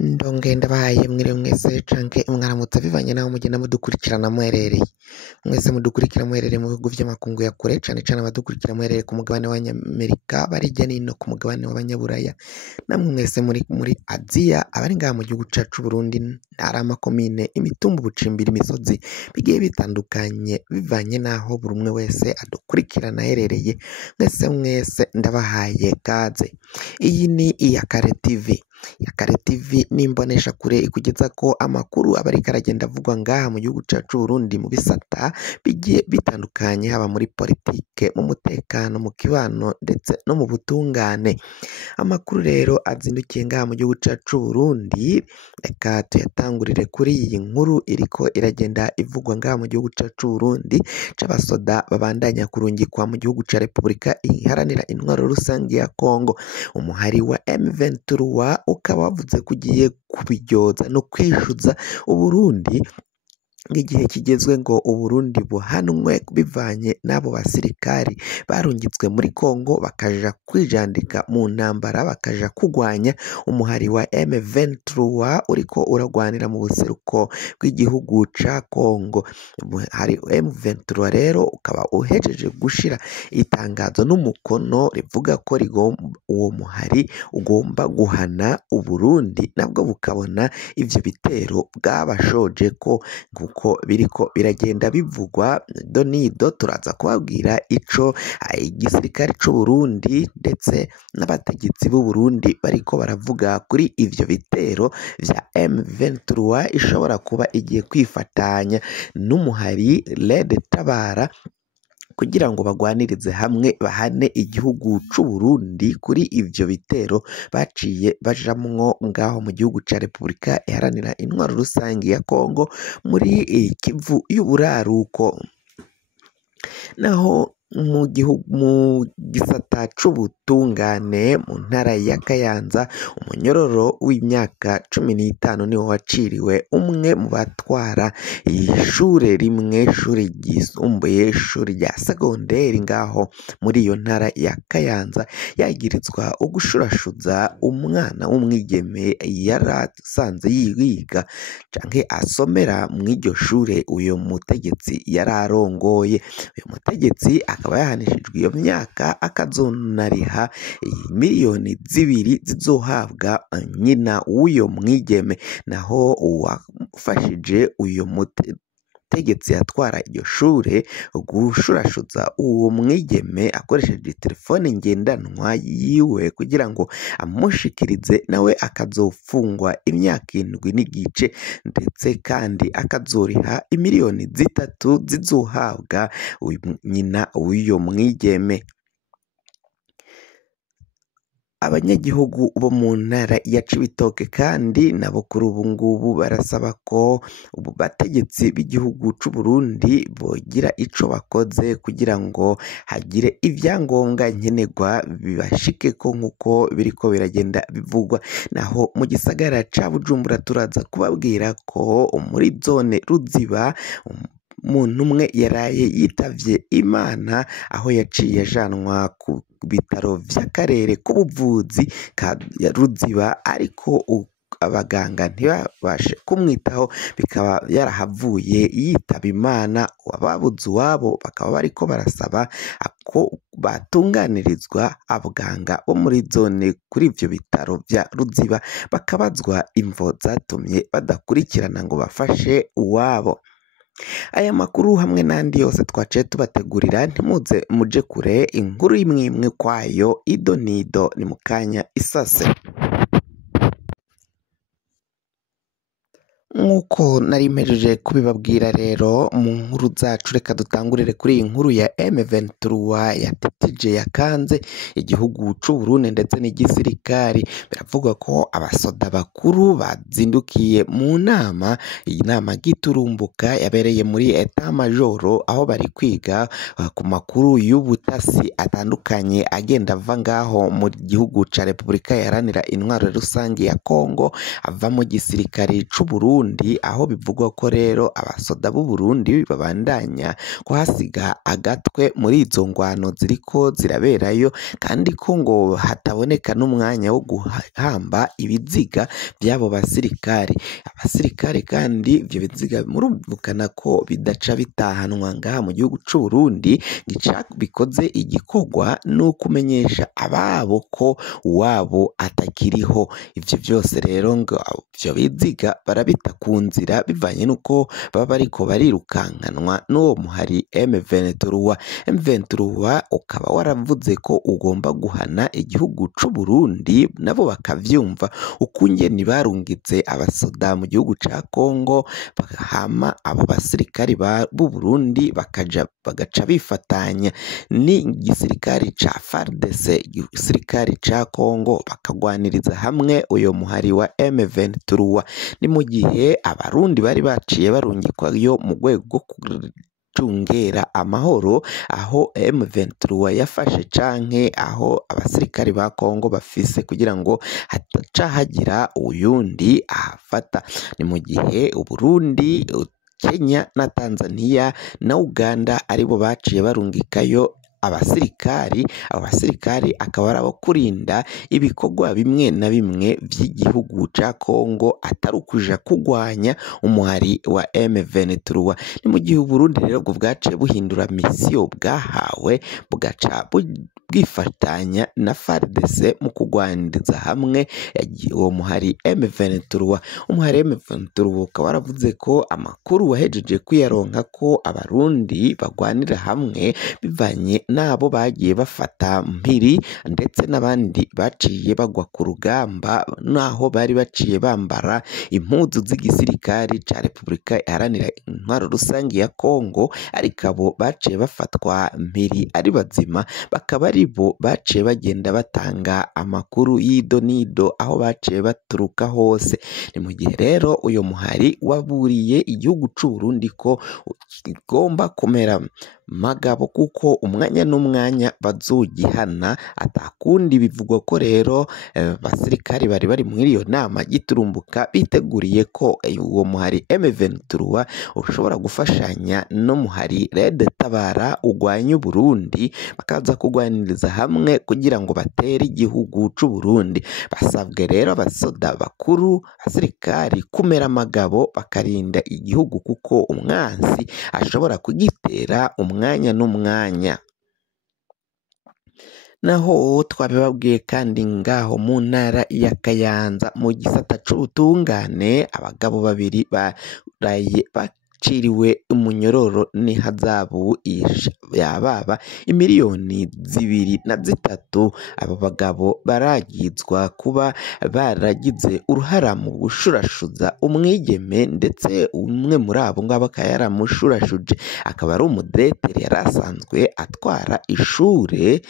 Ndongenda bahaye mwiriwe mwese canke mwaramutse bivanye naho mugenda mudukurikirana muherereye. Mwese mudukurikira muherereye mu bihugu vy'amakungu ya kure, cane cane abadukurikira muherereye ku mugabane w'Abanyamerika bari hirya n'ino ku mugabane w'Abanyaburaya, namwe mwese muri Aziya, abari ngaha mu gihugu cacu Burundi, ntara, amakomine, imitumba, ubucimbiri, imisozi bigiye bitandukanye bivanye naho buri umwe wese adukurikirana aherereye. Mwese ndabahaye kaze. Iyi ni Iyakare TV. Iyakare TV ni imbonesha kure ikugeza ko amakuru aba ariko aragenda avugwa ngaha mu gihugu cacu Burundi mu bisata bigiye bitandukanye, haba muri politike, mu mutekano, mu kibano ndetse no mu butungane. Amakuru rero azindukiye ngaha mu gihugu cacu Burundi, reka tuyatangurire kuri iyi nkuru iriko iragenda ivugwa ngaha mu gihugu cacu Burundi, c'abasoda babandanya kurungikwa mu gihugu ca Repubulika iharanira intwaro rusangi ya Kongo. Umuhari wa M23 ukaba wavuze ko ugiye kubiryoza no kwishuza Uburundi nk'igihe kigezwe ngo Uburundi buhanwe bivanye n'abo basirikari barungitswe muri Kongo bakaja kwijandika mu ntambara, bakaja kugwanya umuhari wa M23 uriko uragwanira mu buseruko bw'igihugu ca Kongo. Umuhari M23 rero ukaba uhejeje gushira itangazo n'umukono rivuga ko uwo muhari ugomba guhana Uburundi, nabwo bukabona ivyo bitero bwabashoje ko uko biriko biragenda bivugwa. Donido turaza kubabwira ico igisirikare c'u Burundi ndetse n'abategetsi b'u Burundi bariko baravuga kuri ivyo bitero vya M23 ishobora kuba igiye kwifatanya n'umuhari Red Tabara kugira ngo bagwanirize hamwe bahane igihugu c'u Burundi kuri ivyo bitero baciye bajamwo ngaho mu gihugu ca Repubulika iharanira intwaro rusangi ya Kongo muri Kivu y'uburaruko. Naho mu gisata c'ubutungane mu ntara ya Kayanza, umunyororo w'imyaka 15 niwe waciriwe umwe mu batwara ishure ryisumbuye, ishure rya segonderi ngaho muri iyo ntara ya Kayanza, yagirizwa ugushurashuza umwana w'umwigeme yarasanze yiga canke asomera mw'iryo shure uyo mutegetsi yararongoye. Uyo mutegetsi akaba yahanishijwe iyo myaka, akazonariha miliyoni 2 zizohabwa nyina w'uyo mwigeme. Naho uwafashije uyo mutegetsi atwara iryo shure gushurashuza uwo mwigeme akoresheje telefone ngendanwa yiwe kugira ngo amushikirize, nawe akazofungwa imyaka 7 n'igice, ndetse kandi akazoriha imiliyoni 3 zizohabwa nyina w'uyo mwigeme. Abanyagihugu bo mu ntara ya Cibitoke kandi nabo kuri ubu ngubu barasaba ko ubu bategetsi b'igihugu c'u Burundi bogira ico bakoze kugira ngo hagire ivyangombwa nkenerwa bibashikeko nk'uko biriko biragenda bivugwa. Naho mu gisagara ca Bujumbura turaza kubabwira ko muri zone Ruziba umuntu umwe yaraye yitavye Imana, aho yaciye ajanwa ku bitaro vy'akarere k'ubuvuzi ka Ruziba, ariko abaganga ntibabashe kumwitaho, bikaba yarahavuye yitaba Imana. Ababuze uwabo bakaba bariko barasaba ko batunganirizwa abaganga bo muri zone kuri ivyo bitaro vya Ruziba, bakabazwa imvo zatumye badakurikirana ngo bafashe uwabo. Aya makuru hamwe n'andi yose twaciye tubategurira, ntimuze muje kure, inkuru imwe kwayo idonido ni mukanya isase. Nk'uko nari mpejeje kubibabwira rero mu nkuru zacu, reka dutangurire kuri iyi nkuru ya M23 yatetije yakanze igihugu c'u Burundi ndetse n'igisirikari. Biravugwa ko abasoda bakuru bazindukiye mu nama, iyi nama giturumbuka yabereye muri Etat Majoro, aho bari kwiga ku makuru y'ubutasi atandukanye agenda ava ngaho mu gihugu ca Repubulika iharanira intwaro rusangi ya Kongo, ava mu gisirikari c'u Burundi Burundi, aho bivugwa ko rero abasoda b'u Burundi babandanya kuhasiga agatwe muri izo ngwano ziriko ziraberayo, kandi ko ngo hataboneka n'umwanya wo guhamba ibiziga by'abo basirikare. Abasirikare kandi ivyo biziga murumvikana ko bidaca bitahanwa ngaha mu gihugu c'u Burundi, gica bikoze igikorwa no kumenyesha ababo ko uwabo atakiriho. Ivyo byose rero ngo ivyo biziga barabita ku nzira bivanye nuko baba bariko barirukankanwa n'uwo muhari M23. M23 ukaba waravuze ko ugomba guhana igihugu c'u Burundi, nabo bakavyumva ukungene barungitse abasoda mu gihugu ca Kongo, hama abo basirikari b'u Burundi bagaca bifatanya ni igisirikari ca FARDC, igisirikari ca Kongo, bakagwaniriza hamwe uyo muhari wa M23. Ni mu gihe abarundi bari baciye barungikwayo mu rwego rwo gucungera amahoro, aho M23 yafashe canke aho abasirikari ba Kongo bafise kugira ngo hataca hagira uyundi ahafata. Ni mu gihe Uburundi, Kenya na Tanzania na Uganda aribo baciye barungikayo abasirikari. Abo basirikari akaba ari abo kurinda ibikorwa bimwe na bimwe vy'igihugu ca Kongo, atari ukuja kugwanya umuhari wa M23. Ni mu gihe Uburundi rero bwo bwaciye buhindura misiyo bwahawe, bugaca bwifatanya na FARDC mu kugwaniriza hamwe uwo muhari M23. Umuhari M23 ukaba waravuze ko amakuru wahejeje kuyaronka ko abarundi bagwanira hamwe bivanye nabo bagiye bafata mpiri, ndetse n'abandi baciye bagwa ku rugamba, naho bari baciye bambara impuzu z'igisirikari ca Repubulika Iharanira Intwaro Rusangi ya Kongo, ariko abo baciye bafatwa mpiri ari bazima, bakaba aribo baciye bagenda batanga amakuru y'ido nido aho baciye baturuka hose. Ni mu gihe rero uyo muhari waburiye igihugu c'u Burundi ko kigomba kumera magabo, kuko umwanya n'umwanya bazogihana atakundi. Bivugwa ko rero basirikari bari muri iyo nama giturumbuka biteguriye ko uwo muhari M23 ushobora gufashanya no muhari Red Tabara ugwanya Burundi, bakaza kugwaniriza hamwe kugira ngo batere igihugu c'u Burundi. Basabwe rero abasoda bakuru, abasirikari kumera magabo bakarinda igihugu, kuko umwansi ashobora kugitera umwanya n'umwanya. Naho twabibabwiye kandi ngaho mu ntara ya Kayanza mu gisata c'ubutungane, abagabo babiri baraye baciriwe umunyororo n'ihazabu yababa imiliyoni 2.3. Abo bagabo baragizwa kuba baragize uruhara mu gushurashuza umwigeme, ndetse umwe muri abo ngabo akaba yaramushurashuje, akaba ari umudirekiteri yari asanzwe atwara ishure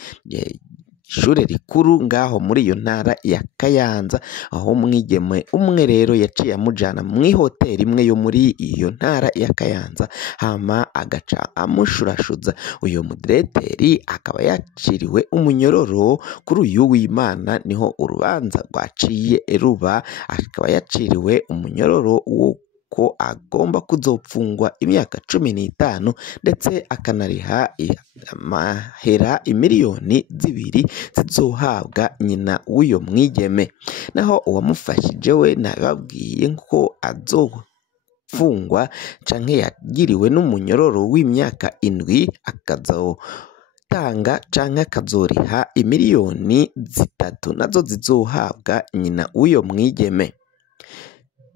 rikuru ngaho muri iyo ntara ya Kayanza, aho umwigeme umwe rero yaciye amujana mu ihoteli imwe yo muri iyo ntara ya Kayanza, hama agaca amushurashuza. Uyo mudirekiteri akaba yaciriwe umunyororo kuri uyu w'Imana, niho urubanza rwaciye ruba, akaba yaciriwe umunyororo ko agomba kuzopfungwa imyaka 15, ndetse akanariha amahera imiliyoni 2 zizohabwa nyina w'uyo mwigeme. Naho uwamufashije we nababwiye ko azofungwa canke yagiriwe n'umunyororo w'imyaka 7, akazotanga canke akazoriha imiliyoni 3 nazo zizohabwa nyina w'uyo mwigeme.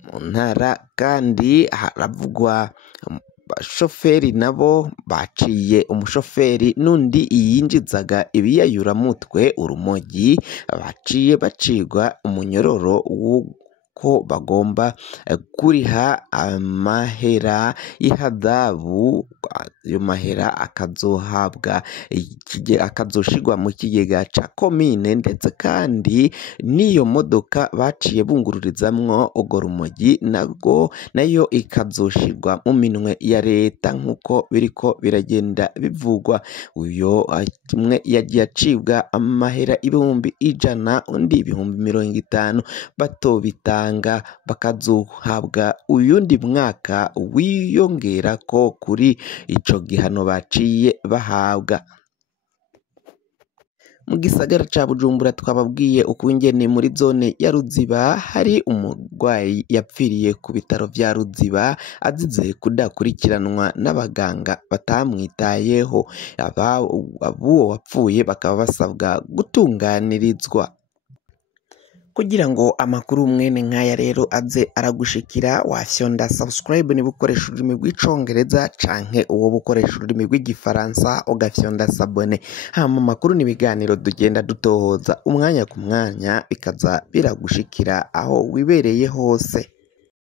Mu ntara kandi haravugwa abashoferi nabo baciye umushoferi n'undi yinjizaga ibiyayuramutwe urumogi, baciye bacirwa umunyororo ko bagomba kuriha amahera y'ihadabu. Ayo mahera akazohabwa akazoshirwa mu kigega ca komine, ndetse kandi n'iyo modoka baciye bungururizamwo urwo rumogi nayo ikazoshirwa mu minwe ya leta, nk'uko biriko biragenda bivugwa. Uyo umwe yagiye acibwa amahera 100, undi 50,000, bato 5 mabanga bakazohabwa uyundi mwaka wiyongera ko kuri ico gihano baciye bahabwa. Mu gisagara ca Bujumbura twababwiye ukungene muri zone ya Ruziba hari umurwayi yapfiriye ku bitaro vya Ruziba azize kudakurikiranwa n'abaganga batamwitayeho. Abuwo wapfuye bakaba basabwa gutunganirizwa. Kugira ngo amakuru mwene nkaya rero aze aragushikira wafyonda subscribe niba ukoresha ururimi rw'icongereza canke uwo bukoresha ururimi rw'igifaransa ugafyonda sabone. Hama amakuru n'ibiganiro dugenda dutohoza umwanya ku mwanya bikaza biragushikira aho wibereye hose.